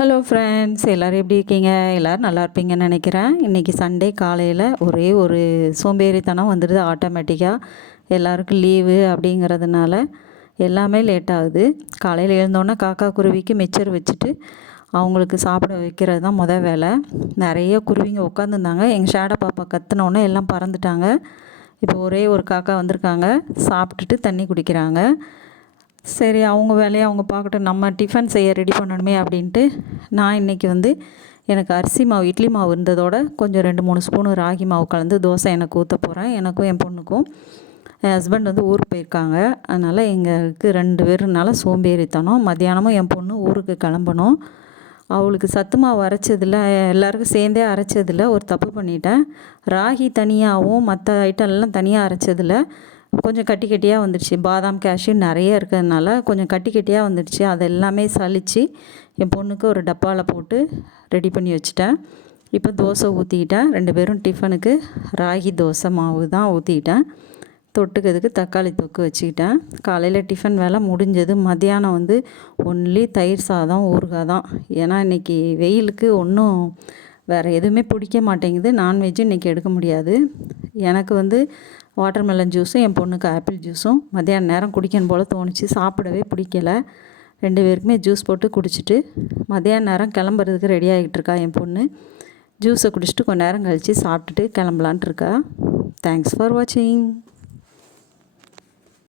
Hello friends, எல்லோரும் எப்படி இருக்கீங்க? எல்லோரும் நல்லா இருப்பீங்கன்னு நினைக்கிறேன். இன்றைக்கி சண்டே காலையில் ஒரே ஒரு சோம்பேறித்தனம் வந்துடுது ஆட்டோமேட்டிக்காக. எல்லாருக்கும் லீவு அப்படிங்கிறதுனால எல்லாமே லேட் ஆகுது. காலையில் எழுந்தோன்னே காக்கா குருவிக்கு மிச்சர் வச்சுட்டு அவங்களுக்கு சாப்பிட வைக்கிறது தான் வேலை. நிறைய குருவிங்க உட்காந்துருந்தாங்க. எங்கள் ஷேடோ பாப்பா கத்துனோன்னே எல்லாம் பறந்துட்டாங்க. இப்போ ஒரே ஒரு காக்கா வந்திருக்காங்க, சாப்பிட்டுட்டு தண்ணி குடிக்கிறாங்க. சரி, அவங்க வேலையை அவங்க பார்க்கட்டும், நம்ம டிஃபன் செய்ய ரெடி பண்ணணுமே அப்படின்ட்டு நான் இன்றைக்கி எனக்கு அரிசி மாவு, இட்லி மாவு இருந்ததோட கொஞ்சம் 2-3 ஸ்பூனு ராகி மாவு கலந்து தோசை எனக்கு ஊற்ற போகிறேன். எனக்கும் என் பொண்ணுக்கும். என் ஹஸ்பண்ட் ஊருக்கு போயிருக்காங்க. அதனால் எங்களுக்கு 2 பேருனால சோம்பேறித்தனம். மத்தியானமும் என் பொண்ணு ஊருக்கு கிளம்பணும். அவளுக்கு சத்து மாவு அரைச்சதில், எல்லாருக்கும் சேர்ந்தே அரைச்சதில் ஒரு தப்பு பண்ணிட்டேன். ராகி தனியாகவும் மற்ற ஐட்டம்லாம் தனியாக அரைச்சதில் கொஞ்சம் கட்டி கட்டியாக வந்துடுச்சு. பாதாம், கேஷ்யூ நிறைய இருக்கிறதுனால கொஞ்சம் கட்டி கட்டியாக வந்துடுச்சு. அது எல்லாமே சலித்து என் பொண்ணுக்கு ஒரு டப்பாவில் போட்டு ரெடி பண்ணி வச்சுட்டேன். இப்போ தோசை ஊற்றிக்கிட்டேன். 2 பேரும் டிஃபனுக்கு ராகி தோசை மாவு தான் ஊற்றிக்கிட்டேன். தொட்டுக்கிறதுக்கு தக்காளி தொக்கு வச்சுக்கிட்டேன். காலையில் டிஃபன் வேலை முடிஞ்சது. மத்தியானம் ஒன்லி தயிர் சாதம், ஊறுகாய் தான். ஏன்னா இன்றைக்கி வெயிலுக்கு ஒன்றும் வேறு எதுவுமே பிடிக்க மாட்டேங்குது. நான்வெஜ்ஜும் இன்றைக்கி எடுக்க முடியாது. எனக்கு வாட்டர்மெலன் ஜூஸும் என் பொண்ணுக்கு ஆப்பிள் ஜூஸும் மத்தியான நேரம் குடிக்கணும் போல் தோணுச்சு. சாப்பிடவே பிடிக்கலை. 2 பேருக்குமே ஜூஸ் போட்டு குடிச்சிட்டு மத்தியான நேரம் கிளம்புறதுக்கு ரெடி ஆகிட்டுருக்கா என் பொண்ணு. ஜூஸை குடிச்சிட்டு கொஞ்ச நேரம் கழித்து சாப்பிட்டுட்டு கிளம்பலான்ட்டு இருக்கா. தேங்க்ஸ் ஃபார் வாட்சிங்.